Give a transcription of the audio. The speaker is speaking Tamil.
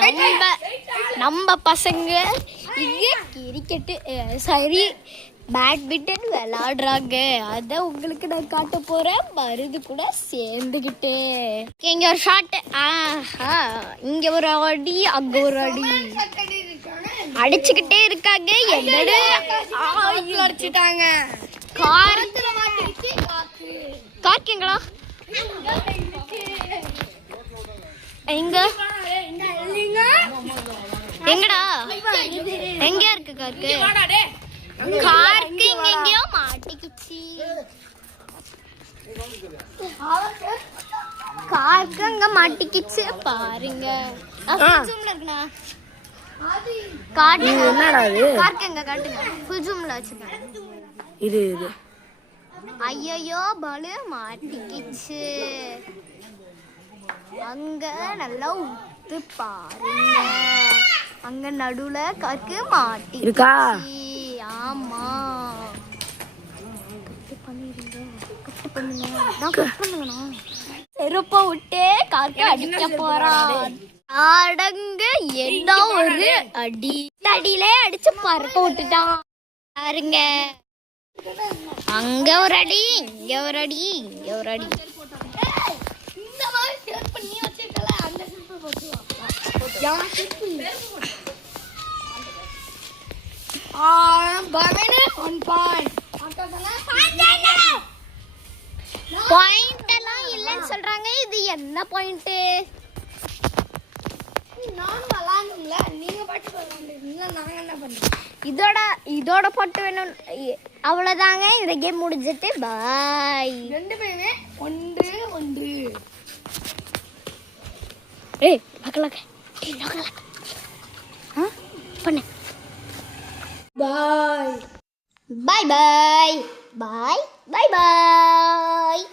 நம்ம நம்ம பசங்க இங்கே கிரிக்கெட்டு சரி பேட்மிண்டன் விளையாடுறாங்க. அதை உங்களுக்கு நான் காட்ட போறேன். மருது கூட சேர்ந்துக்கிட்டு இங்க ஒரு ஷாட். இங்க ஒரு அடி, அங்க ஒரு அடி அடிச்சுக்கிட்டே இருக்காங்க. என்னடா அடிச்சுட்டாங்க. கார்க்கிங்களா எங்க எங்கடா எங்க இருக்கு கார்க்கு? கார்க்கு எங்கேயோ மாட்டிக்கிச்சு. கார்க்கு அங்க மாட்டிக்கிச்சு பாருங்க. இருக்குண்ணா காட்டுங்க. கார்க்கு எங்க காட்டுங்க. ஃபுல் ஜூம்ல வச்சுக்கோங்க. இது இது ஐயோ பாலு மாட்டிக்கிச்சு. அங்க நல்லா உத்து பாருங்க. அங்க நடுவுல கார்க்கு மாட்டிருக்கா. ஆமா செருப்ப விட்டு கார்க்கு அடிக்க போறான். அடங்க என்ன ஒரு அடி. அடியிலே அடிச்சு பறக்க விட்டுட்டான் பாருங்க. அங்க ஒரு அடி, இங்க ஒரு அடி, இங்க ஒரு அடி. பாயிண்ட் எல்லாம் இல்லைன்னு சொல்றாங்க. இது என்ன பாயிண்ட்? இதோட போட்டு வேணும். அவ்வளவுதாங்க. இந்த கேம் முடிஞ்சிட்டு பாய். ரெண்டு பேருமே ஒன்று ஒன்று. ஏய் பக்கலக்க பண்ணு. பாய் பாய் பாய் பாய் பாய் பாய்.